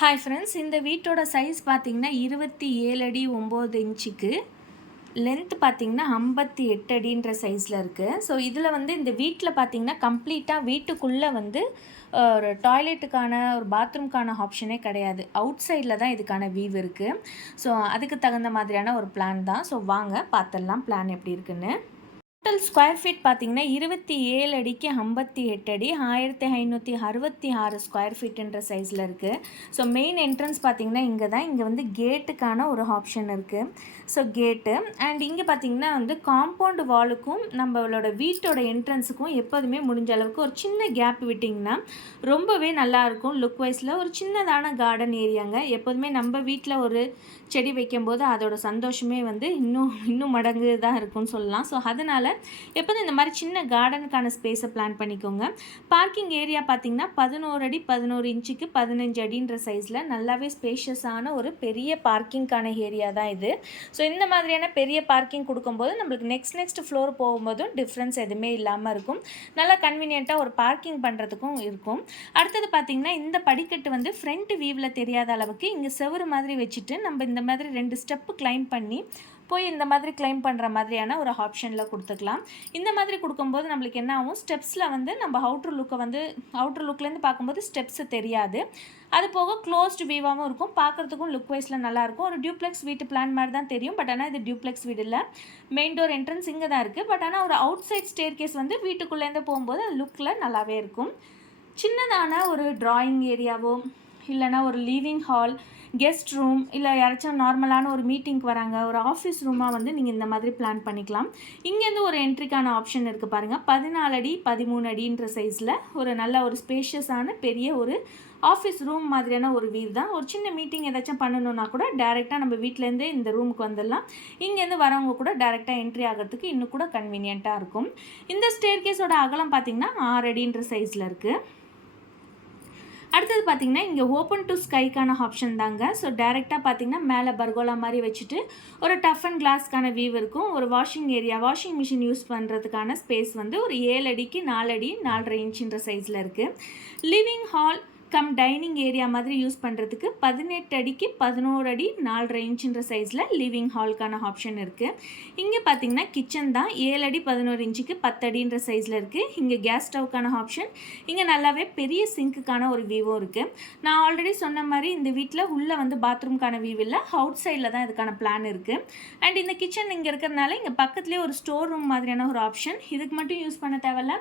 Hi friends, இந்த வீட்டோட size பார்த்திங்கன்னா 27 அடி 9 இன்ச்சுக்கு, லென்த் பார்த்திங்கன்னா 58 அடின்ற சைஸில் இருக்குது. ஸோ இதில் வந்து இந்த வீட்டில் பார்த்திங்கன்னா கம்ப்ளீட்டாக வீட்டுக்குள்ளே வந்து ஒரு டாய்லெட்டுக்கான ஒரு பாத்ரூம்க்கான ஆப்ஷனே கிடையாது. அவுட் சைடில் தான் இதுக்கான வியூ இருக்குது. ஸோ அதுக்கு தகுந்த மாதிரியான ஒரு பிளான் தான். ஸோ வாங்க பார்த்துடலாம் பிளான் எப்படி இருக்குன்னு. டோட்டல் ஸ்கொயர் ஃபீட் பார்த்தீங்கன்னா 27 அடிக்கு 58 அடி 1566 ஸ்கொயர் ஃபீட்டுன்ற சைஸில் இருக்குது. ஸோ மெயின் என்ட்ரன்ஸ் பார்த்தீங்கன்னா இங்கே வந்து கேட்டுக்கான ஒரு ஆப்ஷன் இருக்குது. ஸோ கேட்டு அண்ட் இங்கே பார்த்தீங்கன்னா வந்து காம்பவுண்டு வாலுக்கும் நம்மளோட வீட்டோட என்ட்ரன்ஸுக்கும் எப்போதுமே முடிஞ்ச அளவுக்கு ஒரு சின்ன கேப் விட்டிங்கன்னா ரொம்பவே நல்லாயிருக்கும். லுக் வைஸில் ஒரு சின்னதான கார்டன் ஏரியாங்க. எப்போதுமே நம்ம வீட்டில் ஒரு செடி வைக்கும்போது அதோட சந்தோஷமே வந்து இன்னும் மடங்கு தான் இருக்கும்னு சொல்லலாம். ஸோ அதனால் எப்போதும் இந்த மாதிரி சின்ன கார்டனுக்கான ஸ்பேஸை பிளான் பண்ணிக்கோங்க. பார்க்கிங் ஏரியா பார்த்திங்கன்னா 11 அடி 11 இன்ச்சுக்கு 15 அடின்ற சைஸில் நல்லாவே ஸ்பேஷியஸான ஒரு பெரிய பார்க்கிங்கான ஏரியா தான் இது. ஸோ இந்த மாதிரியான பெரிய பார்க்கிங் கொடுக்கும்போது நம்மளுக்கு நெக்ஸ்ட் ஃப்ளோர் போகும்போதும் டிஃப்ரென்ஸ் எதுவுமே இல்லாமல் இருக்கும். நல்லா கன்வீனியண்ட்டாக ஒரு பார்க்கிங் பண்ணுறதுக்கும் இருக்கும். அடுத்தது பார்த்திங்கன்னா இந்த படிக்கட்டு வந்து ஃப்ரண்ட் வியூவில் தெரியாத அளவுக்கு இங்கே செவரு மாதிரி வச்சுட்டு நம்ம இந்த மாதிரி 2 ஸ்டெப்பு கிளைம் பண்ணி போய் இந்த மாதிரி கிளைம் பண்ணுற மாதிரியான ஒரு ஆப்ஷனில் கொடுத்துக்கலாம். இந்த மாதிரி கொடுக்கும்போது நம்மளுக்கு என்ன ஆகும், ஸ்டெப்ஸில் வந்து நம்ம அவுட்ரு லுக்லேருந்து பார்க்கும்போது ஸ்டெப்ஸு தெரியாது. அது போக க்ளோஸ்டு வியூவாகவும் இருக்கும். பார்க்குறதுக்கும் லுக் வைஸில் நல்லாயிருக்கும். ஒரு டியூப்ளெக்ஸ் வீட்டு பிளான் மாதிரி தான் தெரியும். பட் ஆனால் இது டியூப்ளெக்ஸ் வீடு இல்லை. மெயின் டோர் என்ட்ரன்ஸ் இங்கே தான் இருக்குது. பட் ஆனால் ஒரு அவுட் சைட் ஸ்டேர் கேஸ் வந்து வீட்டுக்குள்ளேருந்து போகும்போது அது லுக்கில் நல்லாவே இருக்கும். சின்னதான ஒரு ட்ராயிங் ஏரியாவோ இல்லைனா ஒரு லிவிங் ஹால், கெஸ்ட் ரூம், இல்லை யாராச்சும் நார்மலான ஒரு மீட்டிங்க்கு வராங்க, ஒரு ஆஃபீஸ் ரூமாக வந்து நீங்கள் இந்த மாதிரி பிளான் பண்ணிக்கலாம். இங்கேருந்து ஒரு என்ட்ரிக்கான ஆப்ஷன் இருக்குது பாருங்கள். 14 அடி 13 அடின்ற சைஸில் ஒரு நல்ல ஒரு ஸ்பேஷியஸான பெரிய ஒரு ஆஃபீஸ் ரூம் மாதிரியான ஒரு வியூ தான். ஒரு சின்ன மீட்டிங் ஏதாச்சும் பண்ணணுன்னா கூட டேரெக்டாக நம்ம வீட்டிலேருந்தே இந்த ரூமுக்கு வந்துடலாம். இங்கேருந்து வரவங்க கூட டேரெக்டாக என்ட்ரி ஆகிறதுக்கு இன்னும் கூட கன்வீனியண்ட்டாக இருக்கும். இந்த ஸ்டேர் கேஸோட அகலம் பார்த்திங்கன்னா 6 அடின்ற சைஸில் இருக்குது. அடுத்தது பார்த்திங்கன்னா இங்கே ஓப்பன் டு ஸ்கைக்கான ஆப்ஷன் தாங்க. ஸோ டேரெக்டாக பார்த்திங்கன்னா மேலே பர்கோலா மாதிரி வச்சுட்டு ஒரு டஃப் அண்ட் கிளாஸ்க்கான வியூ இருக்கும். ஒரு வாஷிங் மிஷின் யூஸ் பண்ணுறதுக்கான ஸ்பேஸ் வந்து ஒரு 7 அடிக்கு 4 அடி 4.5 இன்ச்சுன்ற சைஸில் இருக்குது. Living hall come dining area மாதிரி யூஸ் பண்ணுறதுக்கு 18 அடிக்கு 11 அடி 4.5 இன்ச்சுன்ற சைஸில் லிவிங் ஹால்க்கான ஆப்ஷன் இருக்குது. இங்கே பார்த்திங்கன்னா கிச்சன் தான் 7 அடி 11 இன்ச்சுக்கு 10 அடின்ற சைஸில் இருக்குது. இங்கே கேஸ் ஸ்டவ்க்கான ஆப்ஷன், இங்கே நல்லாவே பெரிய சிங்க்குக்கான ஒரு வியூவும் இருக்குது. நான் ஆல்ரெடி சொன்ன மாதிரி இந்த வீட்டில் உள்ளே வந்து பாத்ரூம்க்கான வியூ இல்லை, அவுட் சைடில் தான் இதுக்கான பிளான் இருக்குது. அண்ட் இந்த கிச்சன் இங்கே இருக்கிறதுனால இங்கே பக்கத்துலேயே ஒரு ஸ்டோர் ரூம் மாதிரியான ஒரு ஆப்ஷன். இதுக்கு மட்டும் யூஸ் பண்ண தேவையில்ல.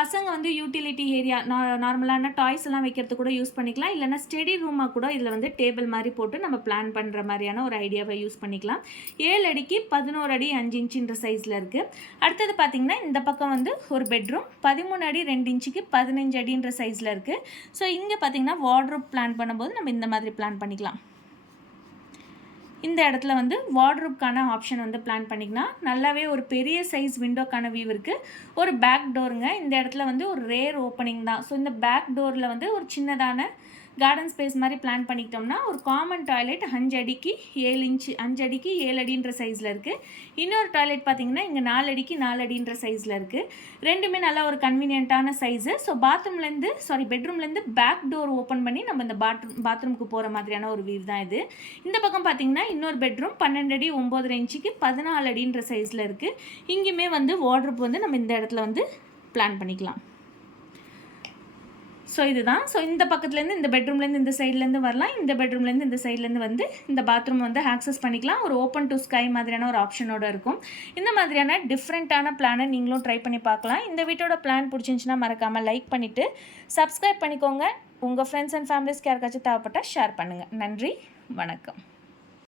பசங்க வந்து யூட்டிலிட்டி ஏரியா நார்மலான டாய்ஸ் எல்லாம் வைக்கிறதுக்கு யூஸ் பண்ணிக்கலாம். இல்லைனா ஸ்டடி ரூமாக கூட இதில் வந்து டேபிள் மாதிரி போட்டு நம்ம பிளான் பண்ணுற மாதிரியான ஒரு ஐடியாவை யூஸ் பண்ணிக்கலாம். 7 அடிக்கு 11 அடி 5 இன்ச்சுன்ற சைஸில் இருக்குது. அடுத்தது பார்த்திங்கன்னா இந்த பக்கம் வந்து ஒரு பெட்ரூம் 13 அடி 2 இன்ச்சுக்கு 15 அடின்ற சைஸில் இருக்குது. ஸோ இங்கே பார்த்திங்கன்னா வார்ட்ரோப் பிளான் பண்ணும்போது நம்ம இந்த மாதிரி பிளான் பண்ணிக்கலாம். இந்த இடத்துல வந்து வார்ட்ரோப்க்கான ஆப்ஷன் வந்து பிளான் பண்ணிக்கலாம். நல்லாவே ஒரு பெரிய சைஸ் விண்டோக்கான வியூ இருக்குது. ஒரு பேக் டோருங்க. இந்த இடத்துல வந்து ஒரு ரேர் ஓப்பனிங் தான். ஸோ இந்த பேக் டோரில் வந்து ஒரு சின்னதான கார்டன் ஸ்பேஸ் மாதிரி பிளான் பண்ணிக்கிட்டோம்னா ஒரு காமன் டாய்லெட் 5 அடிக்கு 7 இன்ச்சு 5 அடிக்கு 7 அடின்ற சைஸில் இருக்குது. இன்னொரு டாய்லெட் பார்த்திங்கன்னா இங்கே 4 அடிக்கு 4 அடின்ற சைஸில் இருக்குது. ரெண்டுமே நல்லா ஒரு கன்வீனியண்ட்டான சைஸு. ஸோ பெட்ரூம்லேருந்து பேக் டோர் ஓப்பன் பண்ணி நம்ம இந்த பாத்ரூமுக்கு போகிற மாதிரியான ஒரு வியூ தான் இது. இந்த பக்கம் பார்த்திங்கன்னா இன்னொரு பெட்ரூம் 12 அடி 9.5 இன்ச்சுக்கு 14 அடின்ற சைஸில் இருக்குது. இங்கேயுமே வந்து வார்ட்ரோப் வந்து நம்ம இந்த இடத்துல வந்து பிளான் பண்ணிக்கலாம். ஸோ இதுதான். ஸோ இந்த பக்கத்துலேருந்து இந்த பெட்ரூம்லேருந்து இந்த சைட்லேருந்து வரலாம். இந்த பெட்ரூம்லேருந்து இந்த சைட்லேருந்து வந்து இந்த பாத்ரூம் வந்து ஆக்சஸ் பண்ணிக்கலாம். ஒரு ஓப்பன் டு ஸ்கை மாதிரியான ஒரு ஆப்ஷனோடு இருக்கும். இந்த மாதிரியான டிஃப்ரெண்ட்டான பிளானை நீங்களும் ட்ரை பண்ணி பார்க்கலாம். இந்த வீட்டோட பிளான் பிடிச்சிருந்துச்சுன்னா மறக்காமல் லைக் பண்ணிவிட்டு சப்ஸ்கிரைப் பண்ணிக்கோங்க. உங்கள் ஃப்ரெண்ட்ஸ் அண்ட் ஃபேமிலிஸ்க்கு யாருக்காச்சும் தேவைப்பட்டால் ஷேர் பண்ணுங்கள். நன்றி, வணக்கம்.